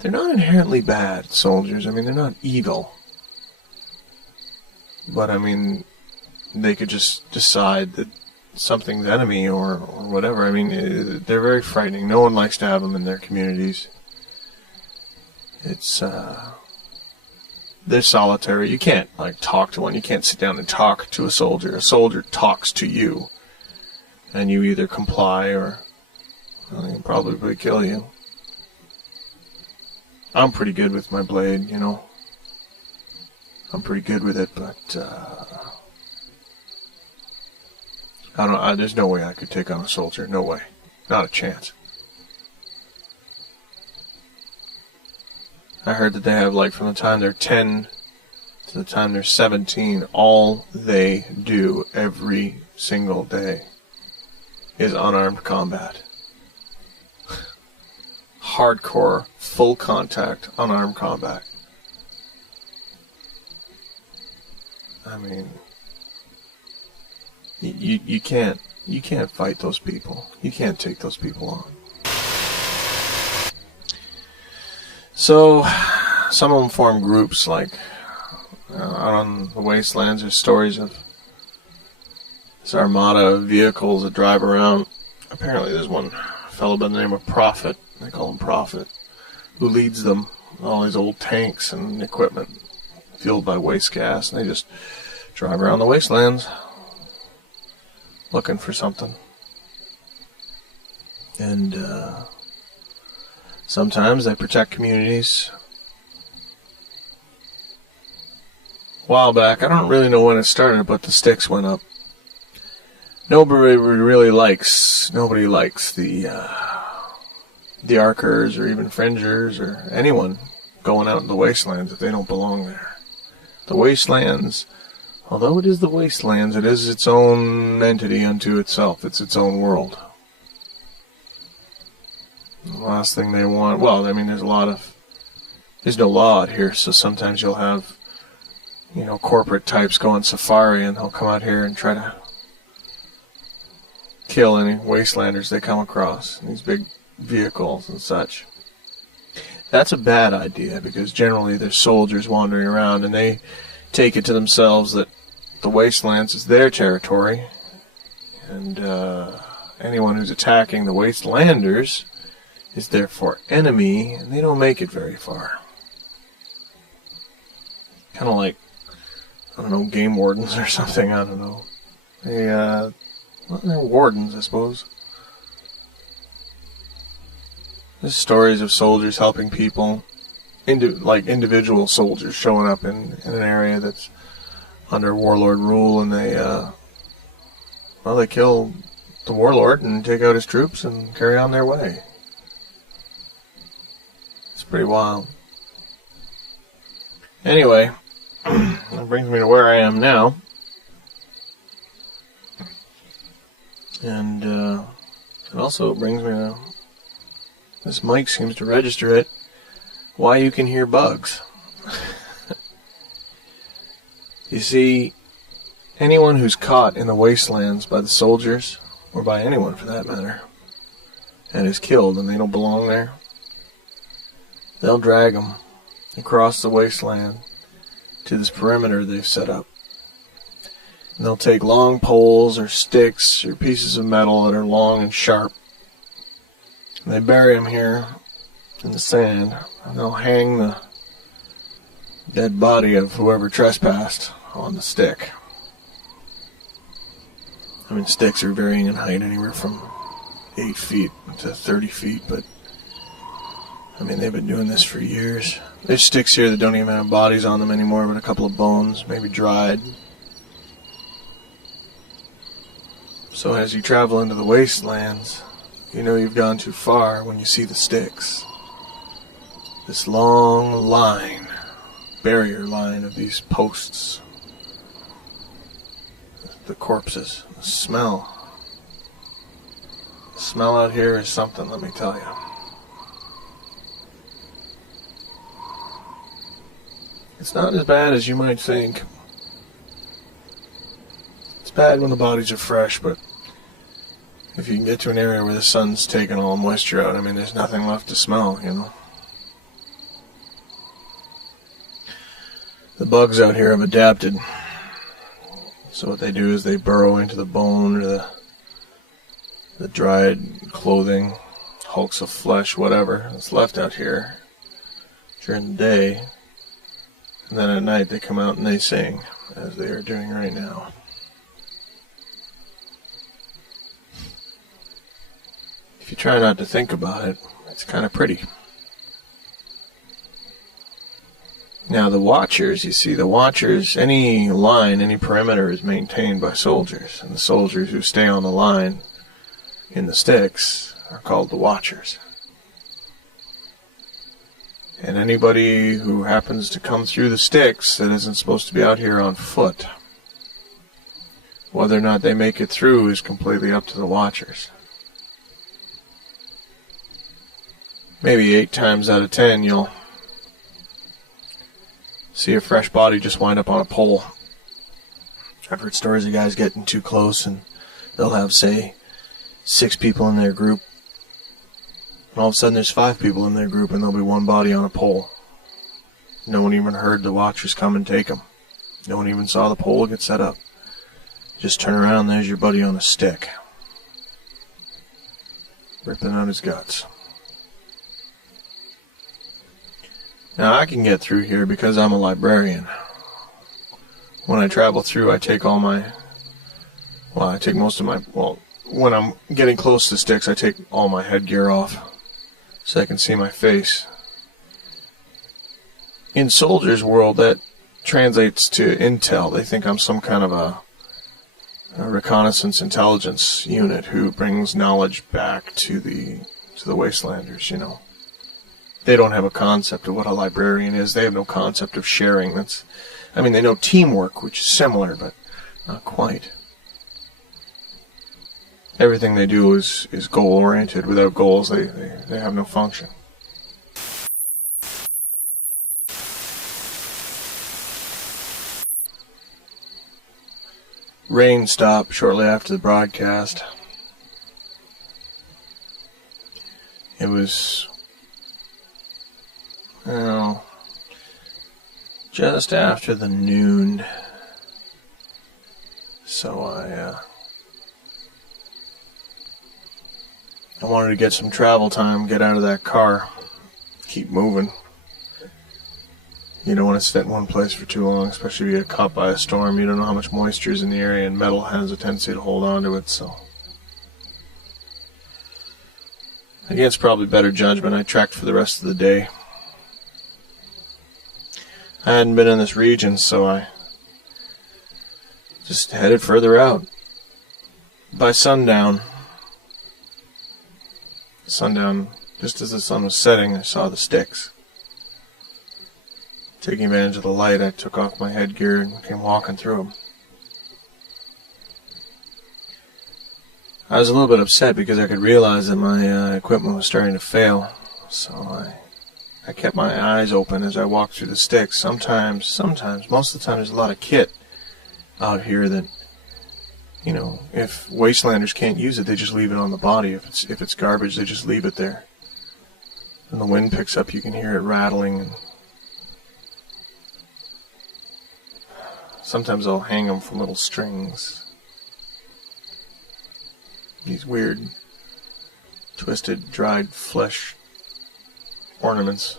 they're not inherently bad, soldiers. I mean, they're not evil. But, I mean, they could just decide that something's enemy or whatever. I mean, they're very frightening. No one likes to have them in their communities. It's, they're solitary. You can't, like, talk to one. You can't sit down and talk to a soldier. A soldier talks to you. And you either comply or he'll probably kill you. I'm pretty good with my blade, you know. I'm pretty good with it, but, I don't. There's no way I could take on a soldier. No way. Not a chance. I heard that they have, like, from the time they're 10 to the time they're 17, all they do every single day is unarmed combat. Hardcore, full contact, unarmed combat. I mean, you can't fight those people. You can't take those people on. So, some of them form groups, like, out on the wastelands, there's stories of this armada of vehicles that drive around. Apparently there's one fellow by the name of Prophet, they call him Prophet, who leads them, all these old tanks and equipment fueled by waste gas, and they just drive around the wastelands looking for something. And sometimes they protect communities. A while back, I don't really know when it started, but the sticks went up. Nobody likes the Arkers or even Fringers or anyone going out in the wastelands if they don't belong there. The wastelands, although it is the wastelands, it is its own entity unto itself. It's its own world. The last thing they want, well, I mean, there's no law out here, so sometimes you'll have, you know, corporate types go on safari and they'll come out here and try to kill any wastelanders they come across, these big vehicles and such. That's a bad idea, because generally there's soldiers wandering around and they take it to themselves that the wastelands is their territory, and anyone who's attacking the wastelanders is therefore enemy, and they don't make it very far. Kind of like, I don't know, game wardens or something, I don't know. They're wardens, I suppose. There's stories of soldiers helping people, like individual soldiers showing up in an area that's under warlord rule, and they kill the warlord and take out his troops and carry on their way. It's pretty wild. Anyway, that brings me to where I am now. And it also brings me to, this mic seems to register it, why you can hear bugs. You see, anyone who's caught in the wastelands by the soldiers, or by anyone for that matter, and is killed and they don't belong there, they'll drag them across the wasteland to this perimeter they've set up. And they'll take long poles or sticks or pieces of metal that are long and sharp, and they bury them here in the sand, and they'll hang the dead body of whoever trespassed on the stick. I mean, sticks are varying in height, anywhere from 8 feet to 30 feet, but I mean, they've been doing this for years. There's sticks here that don't even have bodies on them anymore, but a couple of bones, maybe dried. So as you travel into the wastelands, you know you've gone too far when you see the sticks. This long line, barrier line of these posts. The corpses, the smell. The smell out here is something, let me tell you. It's not as bad as you might think. It's bad when the bodies are fresh, but if you can get to an area where the sun's taking all the moisture out, I mean, there's nothing left to smell, you know. The bugs out here have adapted. So what they do is they burrow into the bone or the dried clothing, hulks of flesh, whatever that's left out here during the day. And then at night they come out and they sing, as they are doing right now. If you try not to think about it, it's kind of pretty. Now the watchers, you see, the watchers, any line, any perimeter is maintained by soldiers. And the soldiers who stay on the line in the sticks are called the watchers. And anybody who happens to come through the sticks that isn't supposed to be out here on foot, whether or not they make it through is completely up to the watchers. Maybe 8 times out of 10 you'll see a fresh body just wind up on a pole. I've heard stories of guys getting too close and they'll have, say, 6 people in their group. And all of a sudden there's 5 people in their group and there'll be one body on a pole. No one even heard the watchers come and take them. No one even saw the pole get set up. Just turn around, there's your buddy on a stick, ripping out his guts. Now I can get through here because I'm a librarian. When I travel through, I take all my, I take most of my, when I'm getting close to sticks, I take all my headgear off so I can see my face. In soldiers' world, that translates to intel. They think I'm some kind of a reconnaissance intelligence unit who brings knowledge back to the wastelanders, you know. They don't have a concept of what a librarian is. They have no concept of sharing. They know teamwork, which is similar, but not quite. Everything they do is goal-oriented. Without goals, they have no function. Rain stopped shortly after the broadcast. It was just after the noon, so I wanted to get some travel time, get out of that car, keep moving. You don't want to sit in one place for too long, especially if you get caught by a storm. You don't know how much moisture is in the area, and metal has a tendency to hold on to it, so against probably better judgment, I trekked for the rest of the day. I hadn't been in this region, so I just headed further out. By sundown, just as the sun was setting, I saw the sticks. Taking advantage of the light, I took off my headgear and came walking through them. I was a little bit upset because I could realize that my equipment was starting to fail, so I kept my eyes open as I walked through the sticks. Sometimes, most of the time, there's a lot of kit out here that, you know, if wastelanders can't use it, they just leave it on the body. If it's garbage, they just leave it there. When the wind picks up, you can hear it rattling. And sometimes I'll hang them from little strings. These weird, twisted, dried flesh ornaments.